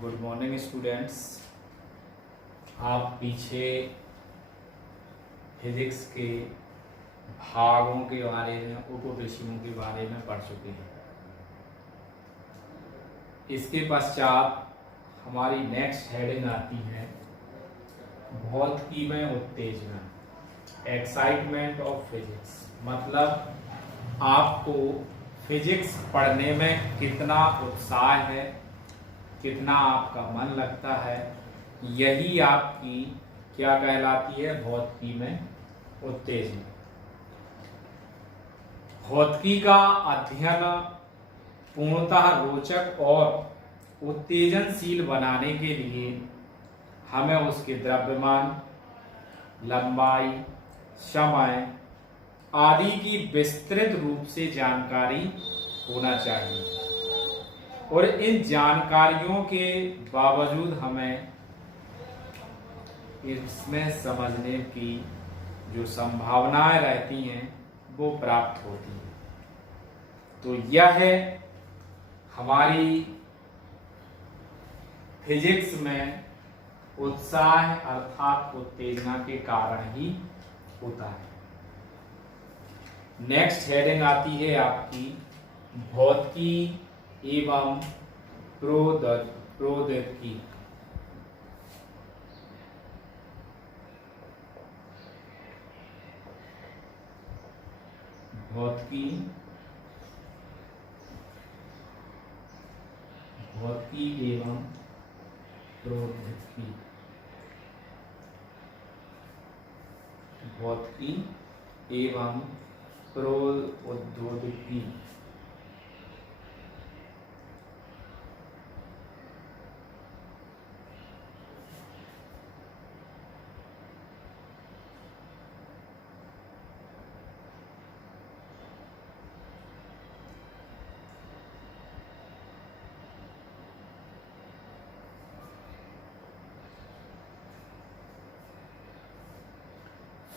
Good morning students. आप पीछे physics के भागों के बारे में, उपविषयों के बारे में पढ़ चुके हैं। इसके पश्चात हमारी नेक्स्ट हेडिंग आती है भौतिकी में उत्तेजना, एक्साइटमेंट ऑफ फिजिक्स। मतलब आपको फिजिक्स पढ़ने में कितना उत्साह है, कितना आपका मन लगता है, यही आपकी क्या कहलाती है, भौतिकी में उत्तेजना। भौतिकी का अध्ययन पूर्णतः रोचक और उत्तेजनशील बनाने के लिए हमें उसके द्रव्यमान, लंबाई, समय आदि की विस्तृत रूप से जानकारी होना चाहिए और इन जानकारियों के बावजूद हमें इसमें समझने की जो संभावनाएं रहती हैं वो प्राप्त होती हैं। तो यह है हमारी फिजिक्स में उत्साह अर्थात उत्तेजना के कारण ही होता है। नेक्स्ट हेडिंग आती है आपकी भौतिकी एवं प्रौद्योगिकी। भौतिकी एवं प्रौद्योगिकी। भौतिकी एवं प्रौद्योगिकी।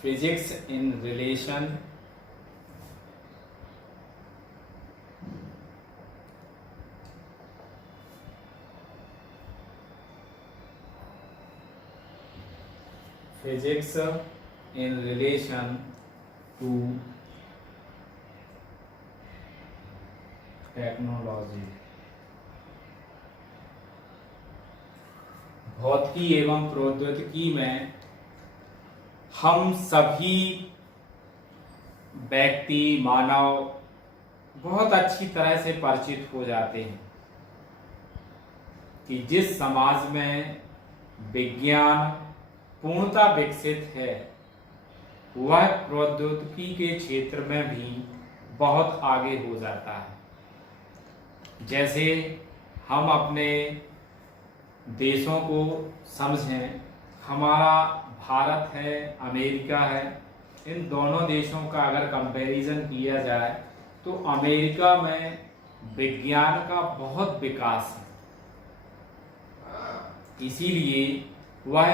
Physics in relation to technology। भौतिकी एवं प्रौद्योगिकी में हम सभी व्यक्ति, मानव बहुत अच्छी तरह से परिचित हो जाते हैं कि जिस समाज में विज्ञान पूर्णतः विकसित है वह प्रौद्योगिकी के क्षेत्र में भी बहुत आगे हो जाता है। जैसे हम अपने देशों को समझें, हमारा भारत है, अमेरिका है, इन दोनों देशों का अगर कंपैरिजन किया जाए तो अमेरिका में विज्ञान का बहुत विकास है, इसीलिए वह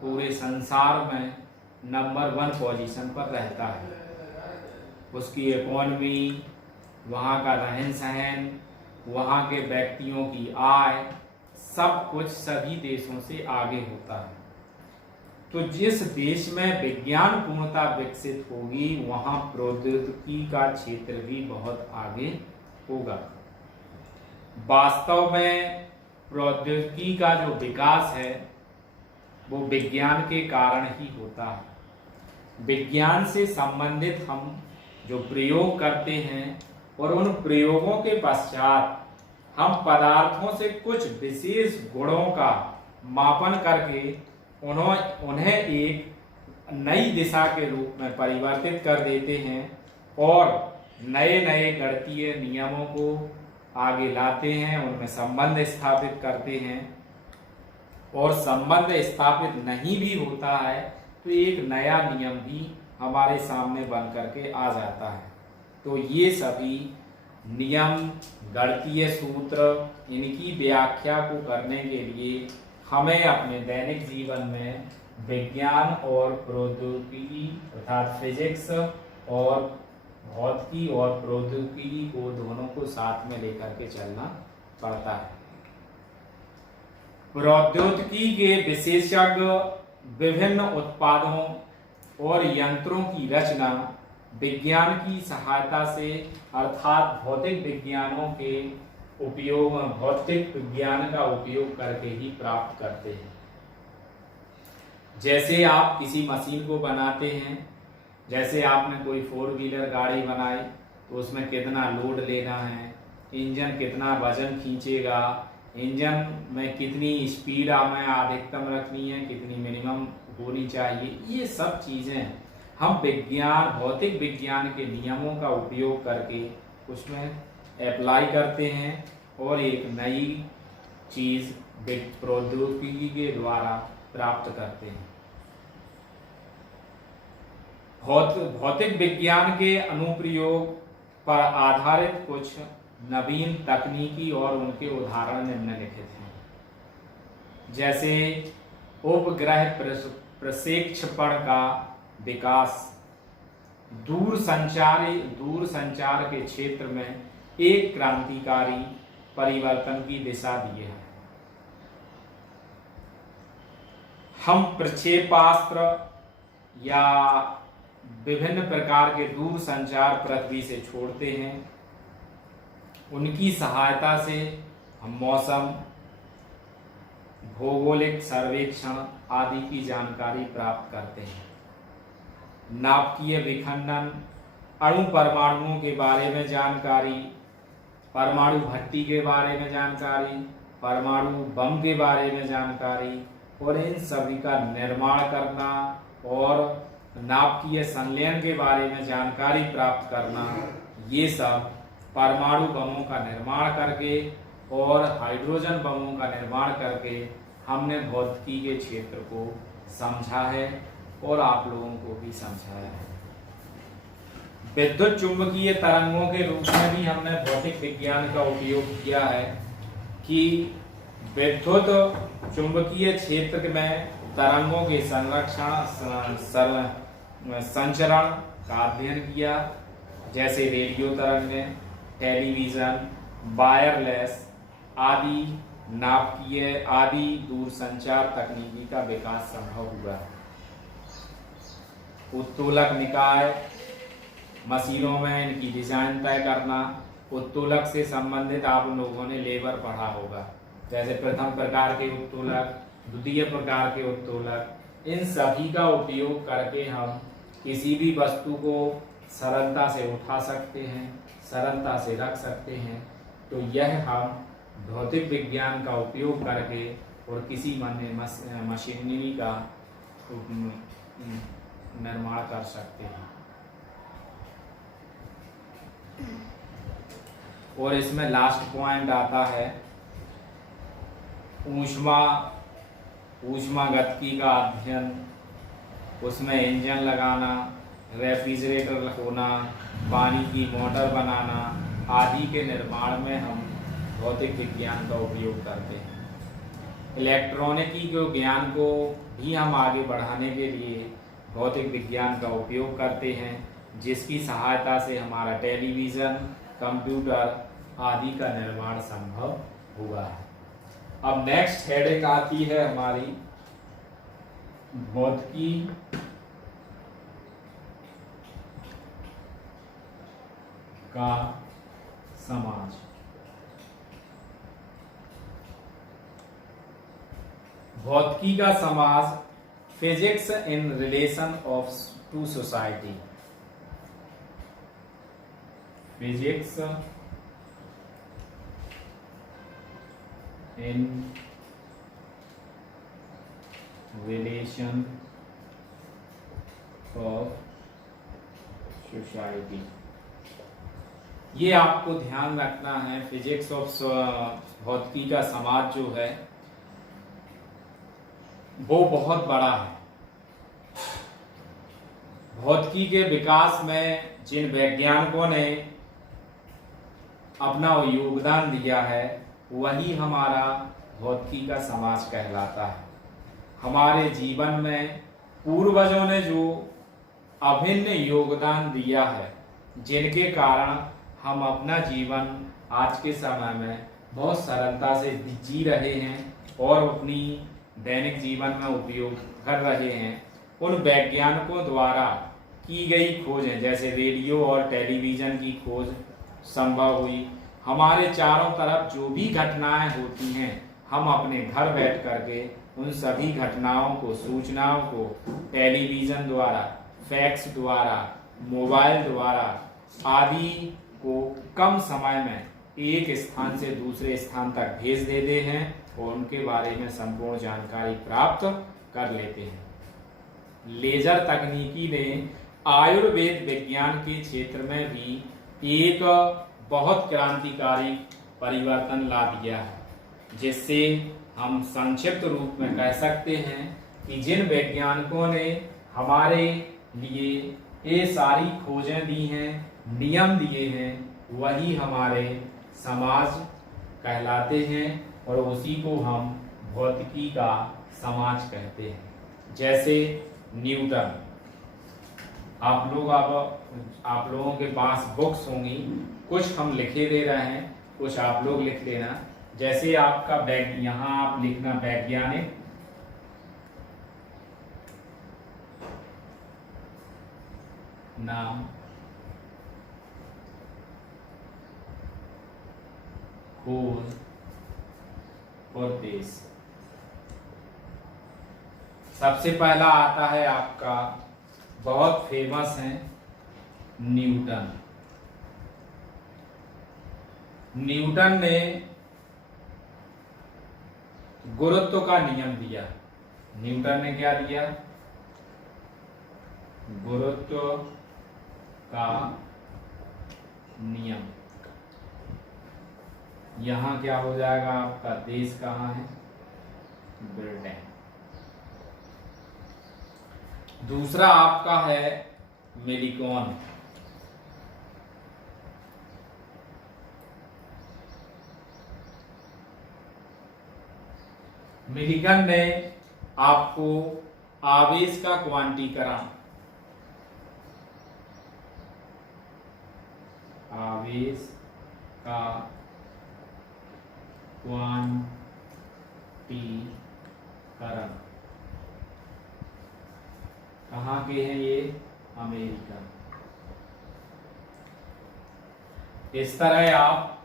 पूरे संसार में नंबर 1 पोजीशन पर रहता है। उसकी इकोनॉमी, वहाँ का रहन सहन, वहाँ के व्यक्तियों की आय, सब कुछ सभी देशों से आगे होता है। तो जिस देश में विज्ञान पूर्णतः विकसित होगी वहाँ प्रौद्योगिकी का क्षेत्र भी बहुत आगे होगा। वास्तव में प्रौद्योगिकी का जो विकास है वो विज्ञान के कारण ही होता है। विज्ञान से संबंधित हम जो प्रयोग करते हैं और उन प्रयोगों के पश्चात हम पदार्थों से कुछ विशेष गुणों का मापन करके उन्हें एक नई दिशा के रूप में परिवर्तित कर देते हैं और नए नए गणितीय नियमों को आगे लाते हैं, उनमें संबंध स्थापित करते हैं। और संबंध स्थापित नहीं भी होता है तो एक नया नियम भी हमारे सामने बन करके आ जाता है। तो ये सभी नियम, गणितीय सूत्र, इनकी व्याख्या को करने के लिए हमें अपने दैनिक जीवन में विज्ञान और प्रौद्योगिकी अर्थात फिजिक्स और भौतिकी और प्रौद्योगिकी को दोनों को साथ में लेकर के चलना पड़ता है। प्रौद्योगिकी के विशेषज्ञ विभिन्न उत्पादों और यंत्रों की रचना विज्ञान की सहायता से अर्थात भौतिक विज्ञानों के उपयोग भौतिक विज्ञान का उपयोग करके ही प्राप्त करते हैं। जैसे आप किसी मशीन को बनाते हैं, जैसे आपने कोई 4 व्हीलर गाड़ी बनाई तो उसमें कितना लोड लेना है, इंजन कितना वजन खींचेगा, इंजन में कितनी स्पीड हमें अधिकतम रखनी है, कितनी मिनिमम होनी चाहिए, ये सब चीज़ें हम विज्ञान भौतिक विज्ञान के नियमों का उपयोग करके उसमें अप्लाई करते हैं और एक नई चीज़ प्रौद्योगिकी के द्वारा प्राप्त करते हैं। भौतिक विज्ञान के अनुप्रयोग पर आधारित कुछ नवीन तकनीकी और उनके उदाहरण निम्नलिखित हैं। जैसे उपग्रह प्रक्षेपण का विकास दूर संचार के क्षेत्र में एक क्रांतिकारी परिवर्तन की दिशा दिए है। हम प्रक्षेपास्त्र या विभिन्न प्रकार के दूर संचार पृथ्वी से छोड़ते हैं, उनकी सहायता से हम मौसम, भौगोलिक सर्वेक्षण आदि की जानकारी प्राप्त करते हैं। नाभिकीय विखंडन, अणु परमाणुओं के बारे में जानकारी, परमाणु भट्टी के बारे में जानकारी, परमाणु बम के बारे में जानकारी और इन सभी का निर्माण करना और नाभिकीय संलयन के बारे में जानकारी प्राप्त करना, ये सब परमाणु बमों का निर्माण करके और हाइड्रोजन बमों का निर्माण करके हमने भौतिकी के क्षेत्र को समझा है और आप लोगों को भी समझाया है। विद्युत चुंबकीय तरंगों के रूप में भी हमने भौतिक विज्ञान का उपयोग किया है कि विद्युत चुंबकीय क्षेत्र में तरंगों के संचरण का अध्ययन किया, जैसे रेडियो तरंगें, टेलीविजन, वायरलेस आदि नाभिकीय आदि दूरसंचार तकनीकी का विकास संभव हुआ है। उत्तोलक निकाय मशीनों में इनकी डिजाइन तय करना, उत्तोलक से संबंधित आप लोगों ने लेबर पढ़ा होगा, जैसे प्रथम प्रकार के उत्तोलक, द्वितीय प्रकार के उत्तोलक, इन सभी का उपयोग करके हम किसी भी वस्तु को सरलता से उठा सकते हैं, सरलता से रख सकते हैं। तो यह हम भौतिक विज्ञान का उपयोग करके और किसी मशीनरी का निर्माण कर सकते हैं। और इसमें लास्ट पॉइंट आता है ऊष्मागतिकी का अध्ययन, उसमें इंजन लगाना, रेफ्रिजरेटर होना, पानी की मोटर बनाना आदि के निर्माण में हम भौतिक विज्ञान का उपयोग करते हैं। इलेक्ट्रॉनिकी के ज्ञान को भी हम आगे बढ़ाने के लिए भौतिक विज्ञान का उपयोग करते हैं, जिसकी सहायता से हमारा टेलीविज़न, कंप्यूटर आदि का निर्माण संभव हुआ है। अब नेक्स्ट हेडिंग आती है हमारी भौतिकी का समाज। भौतिकी का समाज, physics in relation of to society. Physics in relation of society, ये आपको ध्यान रखना है। फिजिक्स ऑफ भौतिकी का समाज जो है वो बहुत बड़ा है। भौतिकी के विकास में जिन वैज्ञानिकों ने अपना योगदान दिया है वही हमारा भौतिकी का समाज कहलाता है। हमारे जीवन में पूर्वजों ने जो अभिन्न योगदान दिया है, जिनके कारण हम अपना जीवन आज के समय में बहुत सरलता से जी रहे हैं और अपनी दैनिक जीवन में उपयोग कर रहे हैं, उन वैज्ञानिकों द्वारा की गई खोजें, जैसे रेडियो और टेलीविज़न की खोज संभव हुई। हमारे चारों तरफ जो भी घटनाएं होती हैं, हम अपने घर बैठ करके उन सभी घटनाओं को, सूचनाओं को टेलीविज़न द्वारा, फैक्स द्वारा, मोबाइल द्वारा आदि को कम समय में एक स्थान से दूसरे स्थान तक भेज देते हैं और उनके बारे में संपूर्ण जानकारी प्राप्त कर लेते हैं। लेजर तकनीकी ने आयुर्वेद विज्ञान के क्षेत्र में भी एक बहुत क्रांतिकारी परिवर्तन ला दिया है, जिससे हम संक्षिप्त रूप में कह सकते हैं कि जिन वैज्ञानिकों ने हमारे लिए ये सारी खोजें दी हैं, नियम दिए हैं, वही हमारे समाज कहलाते हैं और उसी को हम भौतिकी का समाज कहते हैं। जैसे न्यूटन, आप लोगों के पास बुक्स होंगी, कुछ हम लिखे दे रहे हैं, कुछ आप लोग लिख लेना। जैसे आपका यहाँ आप लिखना वैज्ञानिक, नाम, खोज और देश। सबसे पहला आता है आपका, बहुत फेमस है, न्यूटन। न्यूटन ने गुरुत्व का नियम दिया। न्यूटन ने क्या दिया? गुरुत्व का नियम। यहां क्या हो जाएगा आपका? देश कहाँ है? ब्रिटेन। दूसरा आपका है मिलिकॉन। मिलिकन ने आपको आवेश का क्वांटीकरण, आवेश का क्वांटीकरण कहाँ के हैं ये? अमेरिका। इस तरह आप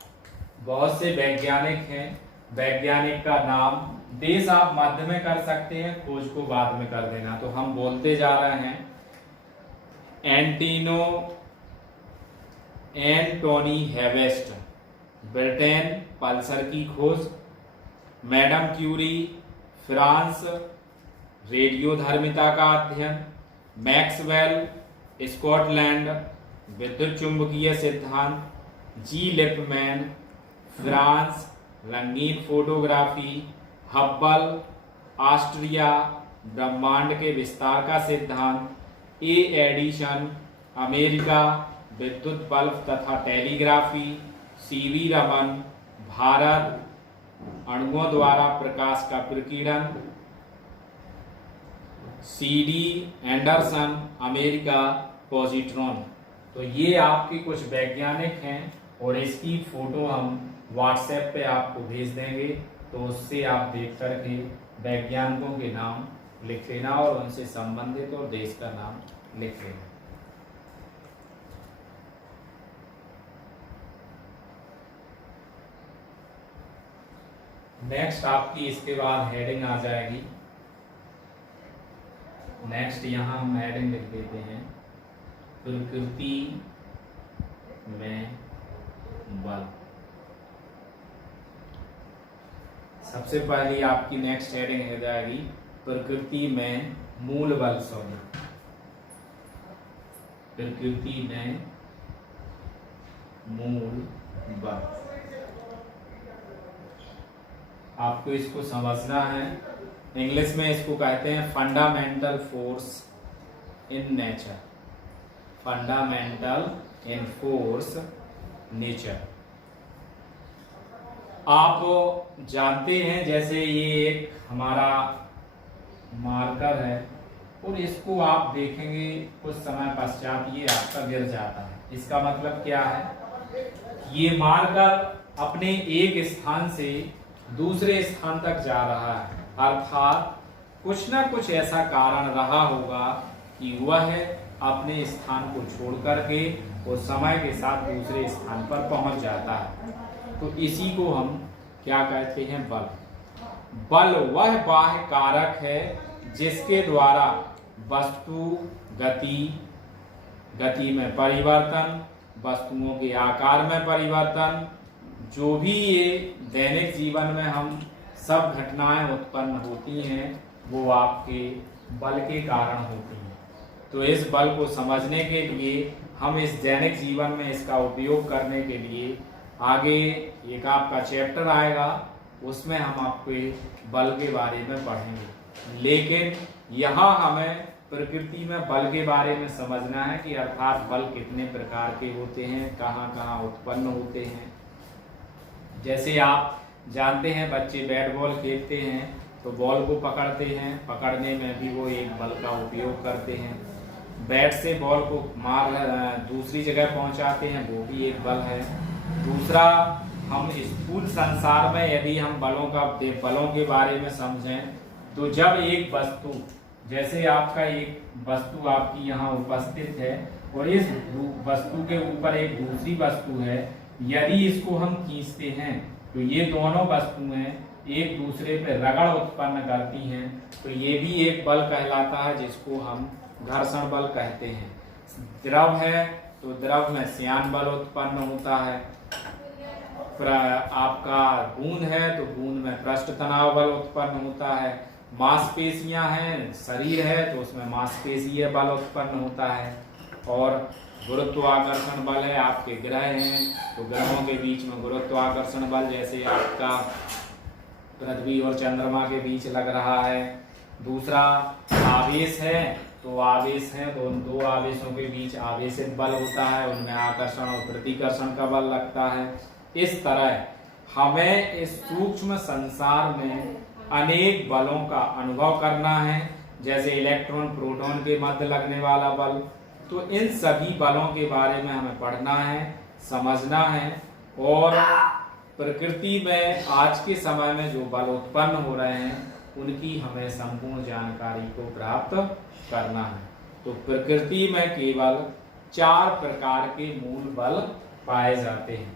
बहुत से वैज्ञानिक हैं, वैज्ञानिक का नाम, देश आप मध्य में कर सकते हैं, खोज को बाद में कर देना। तो हम बोलते जा रहे हैं एंटोनी हेवेस्ट, ब्रिटेन, पल्सर की खोज। मैडम क्यूरी, फ्रांस, रेडियोधर्मिता का अध्ययन। मैक्सवेल, स्कॉटलैंड, विद्युत चुंबकीय सिद्धांत। जी लिपमैन, फ्रांस, रंगीन फोटोग्राफी। हब्बल, ऑस्ट्रिया, ब्रह्मांड के विस्तार का सिद्धांत। ए एडिशन, अमेरिका, विद्युत बल्ब तथा टेलीग्राफी। सीवी रमन, भारत, अणुओं द्वारा प्रकाश का प्रकीर्णन। C D Anderson, America, positron. तो ये आपके कुछ वैज्ञानिक हैं और इसकी फोटो हम व्हाट्सएप पे आपको भेज देंगे, तो उससे आप देख करके वैज्ञानिकों के नाम लिख लेना और उनसे संबंधित और देश का नाम लिख लेना। नेक्स्ट आपकी इसके बाद हेडिंग आ जाएगी। नेक्स्ट यहाँ हम हेडिंग लिख देते हैं, प्रकृति में बल। सबसे पहली आपकी नेक्स्ट हेडिंग हो जाएगी, प्रकृति में मूल बल। प्रकृति में मूल बल। आपको इसको समझना है। इंग्लिश में इसको कहते हैं fundamental force in nature. Fundamental in force nature. आप जानते हैं जैसे ये एक हमारा मार्कर है और इसको आप देखेंगे कुछ समय पश्चात ये आपका गिर जाता है। इसका मतलब क्या है? ये मार्कर अपने एक स्थान से दूसरे स्थान तक जा रहा है, अर्थात कुछ ना कुछ ऐसा कारण रहा होगा कि वह अपने स्थान को छोड़ करके वो समय के साथ दूसरे स्थान पर पहुंच जाता है। तो इसी को हम क्या कहते हैं? बल। बल वह बाह्य कारक है जिसके द्वारा वस्तु गति में परिवर्तन, वस्तुओं के आकार में परिवर्तन, जो भी ये दैनिक जीवन में हम सब घटनाएं उत्पन्न होती हैं वो आपके बल के कारण होती हैं। तो इस बल को समझने के लिए हम इस दैनिक जीवन में इसका उपयोग करने के लिए आगे एक आपका चैप्टर आएगा, उसमें हम आपको बल के बारे में पढ़ेंगे। लेकिन यहाँ हमें प्रकृति में बल के बारे में समझना है कि अर्थात बल कितने प्रकार के होते हैं, कहाँ कहाँ उत्पन्न होते हैं। जैसे आप जानते हैं बच्चे बैट बॉल खेलते हैं तो बॉल को पकड़ते हैं, पकड़ने में भी वो एक बल का उपयोग करते हैं। बैट से बॉल को मार दूसरी जगह पहुंचाते हैं, वो भी एक बल है। दूसरा, हम स्थूल संसार में यदि हम बलों के बारे में समझें तो जब एक वस्तु, जैसे आपका एक वस्तु आपकी यहाँ उपस्थित है और इस वस्तु के ऊपर एक दूसरी वस्तु है, यदि इसको हम खींचते हैं तो ये दोनों वस्तुएं एक दूसरे पर रगड़ उत्पन्न करती हैं, तो ये भी एक बल कहलाता है जिसको हम घर्षण बल कहते हैं। द्रव है तो द्रव में श्यान बल उत्पन्न होता है। आपका बूंद है तो बूंद में पृष्ठ तनाव बल उत्पन्न होता है। मांसपेशियां हैं, शरीर है तो उसमें मांसपेशीय बल उत्पन्न होता है। और गुरुत्वाकर्षण बल है, आपके ग्रह हैं तो ग्रहों के बीच में गुरुत्वाकर्षण बल, जैसे आपका पृथ्वी और चंद्रमा के बीच लग रहा है। दूसरा, आवेश है तो आवेश है तो उन दो आवेशों के बीच आवेशित बल होता है, उनमें आकर्षण और प्रतिकर्षण का बल लगता है। इस तरह हमें इस सूक्ष्म संसार में अनेक बलों का अनुभव करना है, जैसे इलेक्ट्रॉन प्रोटॉन के मध्य लगने वाला बल। तो इन सभी बलों के बारे में हमें पढ़ना है, समझना है और प्रकृति में आज के समय में जो बल उत्पन्न हो रहे हैं उनकी हमें संपूर्ण जानकारी को प्राप्त करना है। तो प्रकृति में केवल 4 प्रकार के मूल बल पाए जाते हैं।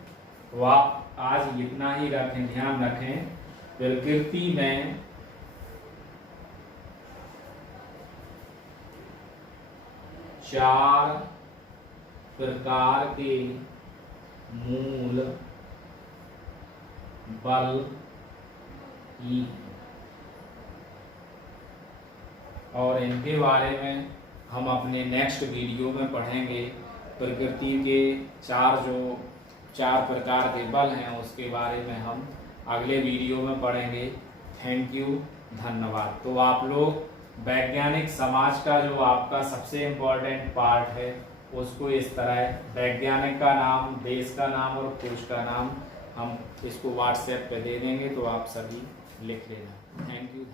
तो आप आज इतना ही रखें, ध्यान रखें, प्रकृति में 4 प्रकार के मूल बल ही, और इनके बारे में हम अपने नेक्स्ट वीडियो में पढ़ेंगे। प्रकृति के 4 प्रकार के बल हैं उसके बारे में हम अगले वीडियो में पढ़ेंगे। थैंक यू, धन्यवाद। तो आप लोग वैज्ञानिक समाज का जो आपका सबसे इम्पोर्टेंट पार्ट है उसको इस तरह वैज्ञानिक का नाम, देश का नाम और खोज का नाम हम इसको व्हाट्सएप पे दे देंगे, तो आप सभी लिख लेना। Thank you.